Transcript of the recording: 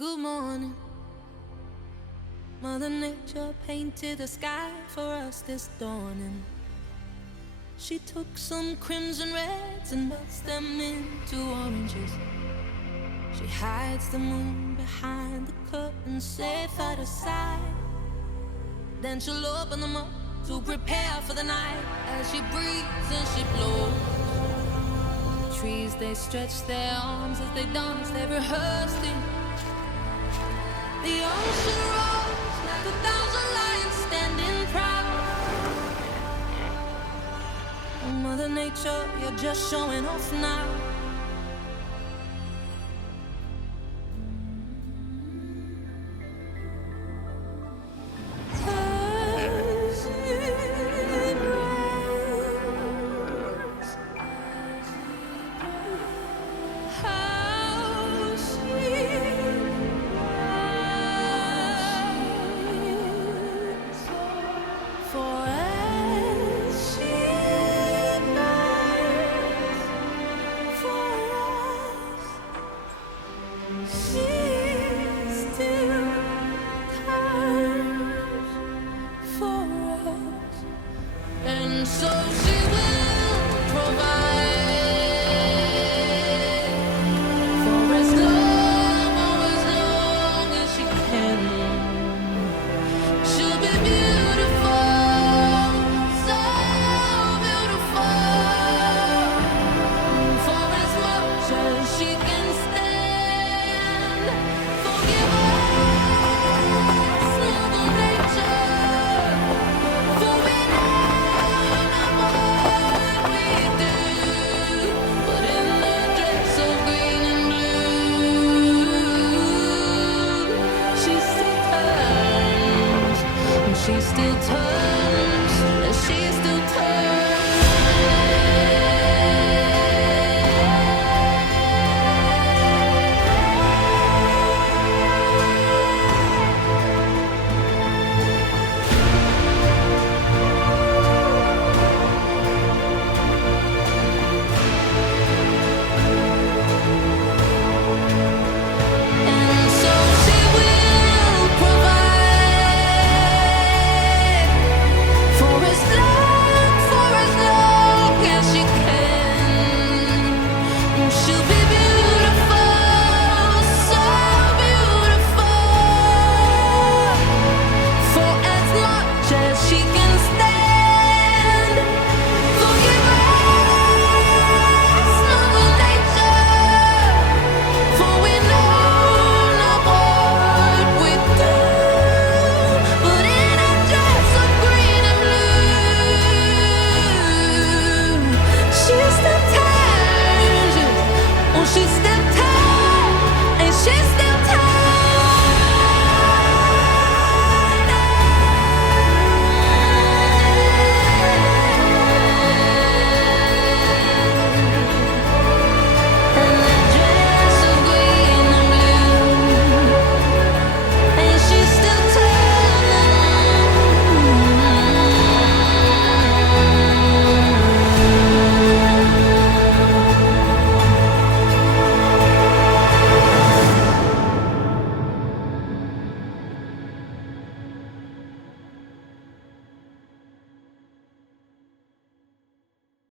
Good morning. Mother Nature painted the sky for us this dawning. She took some crimson reds and melts them into oranges. She hides the moon behind the curtain, safe out of sight. Then she'll open them up to prepare for the night. As she breathes and she blows, the trees, they stretch their arms as they dance, they're rehearsing. The ocean rolls like 1,000 lions standing proud. Oh, Mother Nature, you're just showing off now. She still turns.